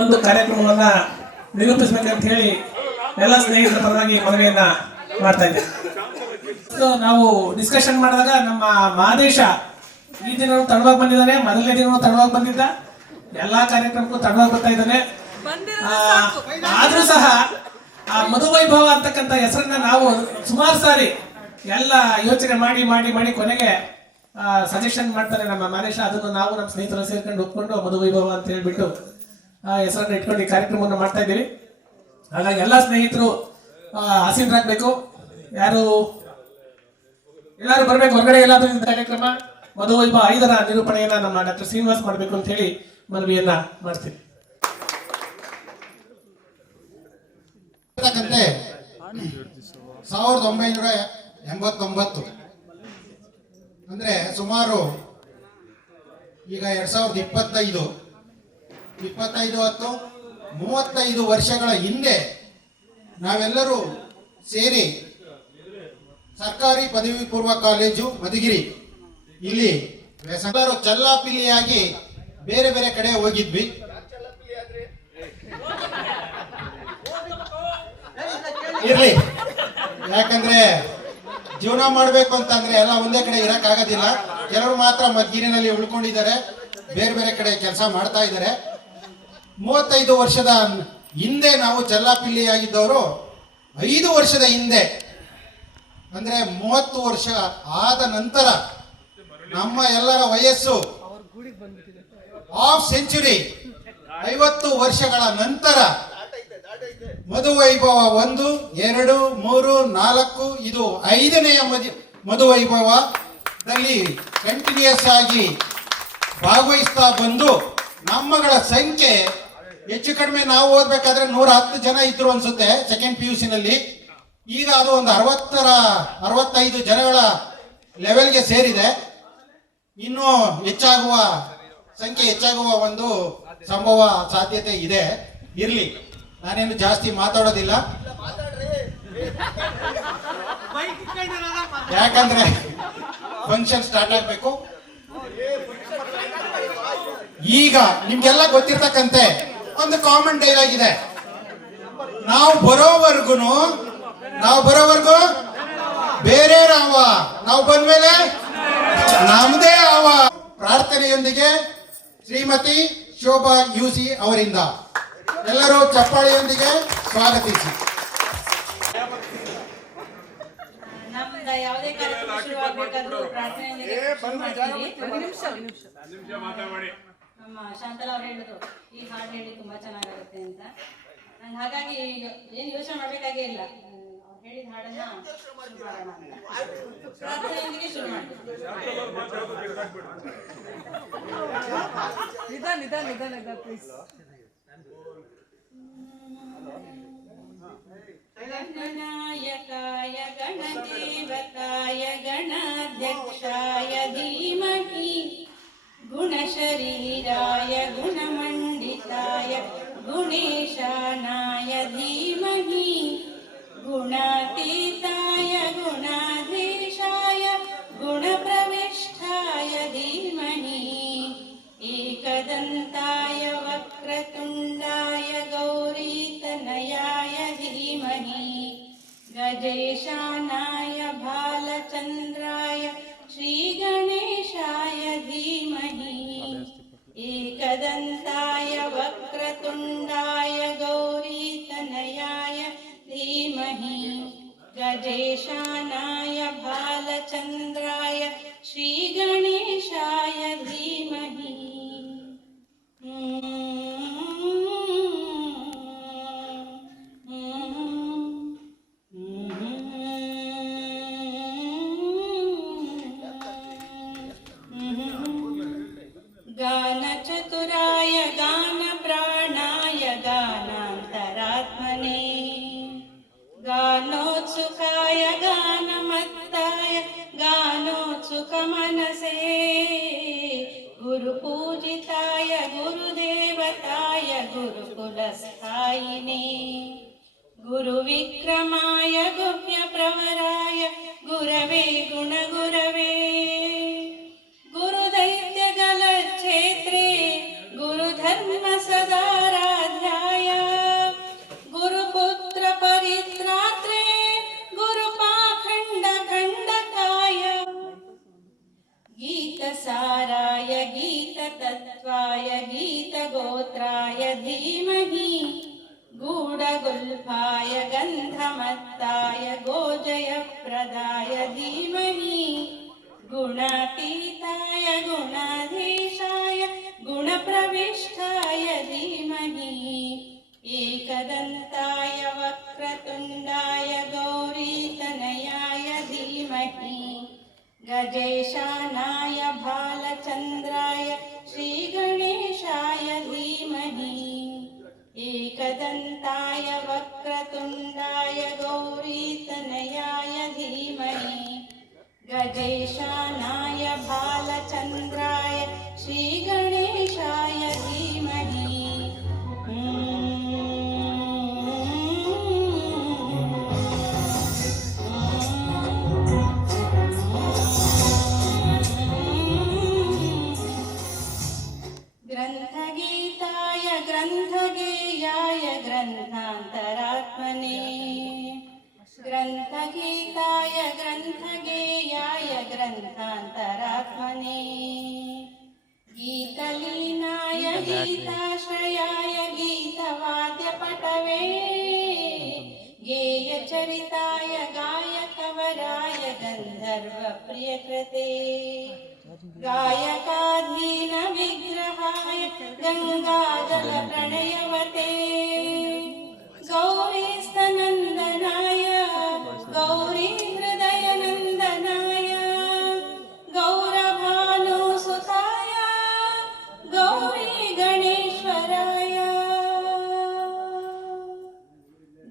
ಒಂದು ಕಾರ್ಯಕ್ರಮವನ್ನು ನಿರೂಪಿಸಬೇಕಂತ ಹೇಳಿ ಎಲ್ಲ ಸ್ನೇಹಿತರ ಪರವಾಗಿ ಮನವಿಯನ್ನ ಮಾಡ್ತಾ ಇದ್ದೇವೆ. ನಾವು ಡಿಸ್ಕಷನ್ ಮಾಡಿದಾಗ ನಮ್ಮ ಮಾದೇಶ ಈ ದಿನ ತಡವಾಗಿ ಬಂದಿದ್ದಾನೆ, ಮೊದಲನೇ ದಿನ ತಡವಾಗಿ ಬಂದಿದ್ದ, ಎಲ್ಲಾ ಕಾರ್ಯಕ್ರಮಕ್ಕೂ ತಡವಾಗಿ ಬರ್ತಾ ಇದ್ದಾನೆ. ಆದ್ರೂ ಸಹ ಆ ಮಧುವೈಭವ ಅಂತಕ್ಕಂಥ ಹೆಸರನ್ನ ನಾವು ಸುಮಾರು ಸಾರಿ ಎಲ್ಲ ಯೋಚನೆ ಮಾಡಿ ಮಾಡಿ ಮಾಡಿ ಕೊನೆಗೆ ಸಜೆಷನ್ ಮಾಡ್ತಾರೆ ನಮ್ಮ ಮಾದೇಶ. ಅದನ್ನು ನಾವು ನಮ್ಮ ಸ್ನೇಹಿತರು ಸೇರ್ಕೊಂಡು ಒಪ್ಕೊಂಡು ಮಧುವೈಭವ ಅಂತ ಹೇಳ್ಬಿಟ್ಟು ಹೆಸರನ್ನ ಇಟ್ಕೊಂಡು ಈ ಕಾರ್ಯಕ್ರಮವನ್ನು ಮಾಡ್ತಾ ಇದ್ದೀವಿ. ಹಾಗಾಗಿ ಎಲ್ಲ ಸ್ನೇಹಿತರು ಆಸೀನರಾಗಬೇಕು. ಎಲ್ಲರೂ ಬರಬೇಕು ಹೊರಗಡೆ. ಎಲ್ಲಾದ್ರೂ ಕಾರ್ಯಕ್ರಮ ಮಧುವೈಭವ 5ರ ನಿರೂಪಣೆಯನ್ನ ನಮ್ಮ ಡಾಕ್ಟರ್ ಶ್ರೀನಿವಾಸ್ ಮಾಡಬೇಕು ಅಂತ ಹೇಳಿ ಮನವಿಯನ್ನ ಮಾಡ್ತೀವಿ. 1989 ಅಂದ್ರೆ ಸುಮಾರು ಈಗ 2025 35 ವರ್ಷಗಳ ಹಿಂದೆ ನಾವೆಲ್ಲರೂ ಸೇರಿ ಸರ್ಕಾರಿ ಪದವಿ ಪೂರ್ವ ಕಾಲೇಜು ಮಧುಗಿರಿ ಇಲ್ಲಿ ಎಲ್ಲರೂ ಚಲ್ಲಾಪಿಲ್ಲಿಯಾಗಿ ಬೇರೆ ಬೇರೆ ಕಡೆ ಹೋಗಿದ್ವಿ. ಇರ್ಲಿ, ಯಾಕಂದ್ರೆ ಜೀವನ ಮಾಡಬೇಕು ಅಂತಂದ್ರೆ ಎಲ್ಲ ಒಂದೇ ಕಡೆ ಇರಕ್ಕಾಗೋದಿಲ್ಲ. ಕೆಲವರು ಮಾತ್ರ ಮಧುಗಿರಿನಲ್ಲಿ ಉಳ್ಕೊಂಡಿದ್ದಾರೆ, ಬೇರೆ ಬೇರೆ ಕಡೆ ಕೆಲಸ ಮಾಡ್ತಾ ಇದ್ದಾರೆ. 35 ವರ್ಷದ ಹಿಂದೆ ನಾವು ಚಲ್ಲಾಪಿಲ್ಲಿಯಾಗಿದ್ದವರು 5 ವರ್ಷದ ಹಿಂದೆ ಅಂದ್ರೆ 30 ವರ್ಷ ಆದ ನಂತರ ನಮ್ಮ ಎಲ್ಲರ ವಯಸ್ಸು ಹಾಫ್ ಸೆಂಚುರಿ 50 ವರ್ಷಗಳ ನಂತರ ಮಧುವೈಭವ 1, 2, 3, 4 ಇದು 5ನೆಯ ಮಧುವೈಭವದಲ್ಲಿ ಕಂಟಿನ್ಯೂಸ್ ಆಗಿ ಭಾಗವಹಿಸ್ತಾ ಬಂದು ನಮ್ಮಗಳ ಸಂಖ್ಯೆ ಹೆಚ್ಚು ಕಡಿಮೆ ನಾವು ಓದ್ಬೇಕಾದ್ರೆ 110 ಜನ ಇದ್ರು ಅನ್ಸುತ್ತೆ ಸೆಕೆಂಡ್ PUC ನಲ್ಲಿ. ಈಗ ಅದು ಒಂದು 65 ಜನಗಳ ಲೆವೆಲ್ಗೆ ಸೇರಿದೆ. ಇನ್ನೂ ಸಂಖ್ಯೆ ಹೆಚ್ಚಾಗುವ ಒಂದು ಸಂಭವ ಸಾಧ್ಯತೆ ಇದೆ. ಇರ್ಲಿ, ನಾನೇನು ಜಾಸ್ತಿ ಮಾತಾಡೋದಿಲ್ಲ, ಯಾಕಂದ್ರೆ ಫಂಕ್ಷನ್ ಸ್ಟಾರ್ಟ್ ಆಗ್ಬೇಕು. ಈಗ ನಿಮ್ಗೆಲ್ಲ ಗೊತ್ತಿರ್ತಕ್ಕಂತೆ ಒಂದು ಕಾಮನ್ ಡೈಲಾಗ್ ಇದೆ, ನಾವು ಬರೋವರೆಗೂ ಬೇರೆ ರಾವ, ನಾವು ಬಂದ್ಮೇಲೆ ನಮ್ದೇ ಆವ. ಪ್ರಾರ್ಥನೆಯೊಂದಿಗೆ ಶ್ರೀಮತಿ ಶೋಭಾ UC ಅವರಿಂದ ಎಲ್ಲರೂ ಚಪ್ಪಾಳೆಯೊಂದಿಗೆ ಸ್ವಾಗತಿಸಿ. ಯಾವುದೇ ಕಾರ್ಯಕ್ರಮ ಶುರುವಾಗಬೇಕಾದ್ರೂ ಪ್ರಾರ್ಥನೆಯೊಂದಿಗೆ ನಮ್ಮ ಶಾಂತಲ ಅವ್ರು ಹೇಳಿದ್ರು ಈ ಹಾಡು ಹೇಳಿ ತುಂಬಾ ಚೆನ್ನಾಗಾಗುತ್ತೆ ಅಂತ. ನಂಗೆ ಹಾಗಾಗಿ ಏನು ಯೋಚನೆ ಮಾಡ್ಬೇಕಾಗೇ ಇಲ್ಲ, ಅವ್ರು ಹೇಳಿದ ಹಾಡನ್ನ ಶುರು ಮಾಡೋಣ ಅಂತ ಪ್ರಾರ್ಥನೆಯೊಂದಿಗೆ ಶುರು ಮಾಡ್ತೀವಿ. गणनायकाय गणदेवताय गणाध्यक्षाय धीमहि गुणशरीराय गुणमण्डिताय गुणेशानाय धीमहि गुणातीताय गुणाधीशाय गुणप्रविष्ठाय धीमहि एकदन्ताय वक्रतुण्डाय गौरीतनयाय धीमहि गजेशानाय भालचन्द्राय श्रीगणेशाय धीमहि एकदन्ताय वक्रतुण्डाय गौरीतनयाय धीमहि गजेशानाय भालचन्द्राय श्रीगणेशाय धीमहि गानचतुराय गानप्राणाय गानान्तरात्मने गानोत्सुकाय गानमत्ताय गानोत्सुकमनसे गुरुपूजिताय गुरुदेवताय गुरुकुलस्थायिने गुरुविक्रमाय गुह्यप्रवराय गुरवे गुणगुरवे गुरुदैत्यगलच्छेत्रे गुरुधर्म सदाराध्य स्तोत्राय धीमहि गूढगुल्फाय गन्धमत्ताय गोजयप्रदाय धीमहि गुणातीताय गुणाधीशाय गुणप्रविष्टाय धीमहि एकदन्ताय वक्रतुण्डाय गौरीतनयाय धीमहि गजेशानाय भालचन्द्राय श्रीगणेशाय धीमहि एकदन्ताय वक्रतुण्डाय गौरीतनयाय धीमहि गजेशानाय भालचन्द्राय श्रीगणेशाय धीमहि ग्रन्थगीताय ग्रन्थगेयाय ग्रन्थान्तरात्मने ग्रन्थगीताय ग्रन्थगेयाय ग्रन्थान्तरात्मने गीतलीनाय गीताश्रयाय गीतवाद्यपटवे गेयचरिताय गायकवराय गन्धर्वप्रियकृते गायकाधीन विग्रहाय गङ्गाजलप्रणयवते गौरीस्तनन्दनाय गौरीहृदयनन्दनाय गौरभानुसुताय गौरीगणेश्वराय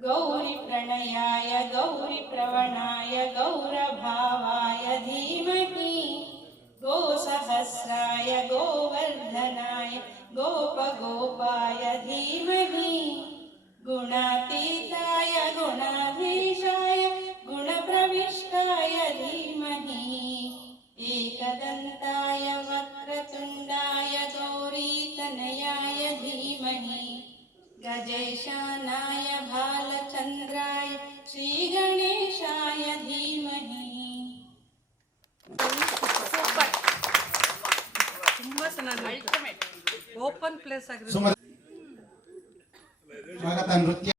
गौरीप्रणयाय गौरीप्रवणाय गौरभावाय धीमहि गोसहस्राय गोवर्धनाय गोपगोपाय धीमहि गुणातीताय गुणाधीशाय गुणप्रविष्टाय धीमहि एकदन्ताय वक्रतुण्डाय गौरीतनयाय धीमहि गजेशानाय भालचन्द्राय श्रीगणेशाय धीमहि ತುಂಬಾ ಚೆನ್ನಾಗಿ ಓಪನ್ ಪ್ಲೇಸ್ ಆಗಿರುತ್ತೆ. ಸುಮಾ ಮಗ ತನ್ನ ನೃತ್ಯ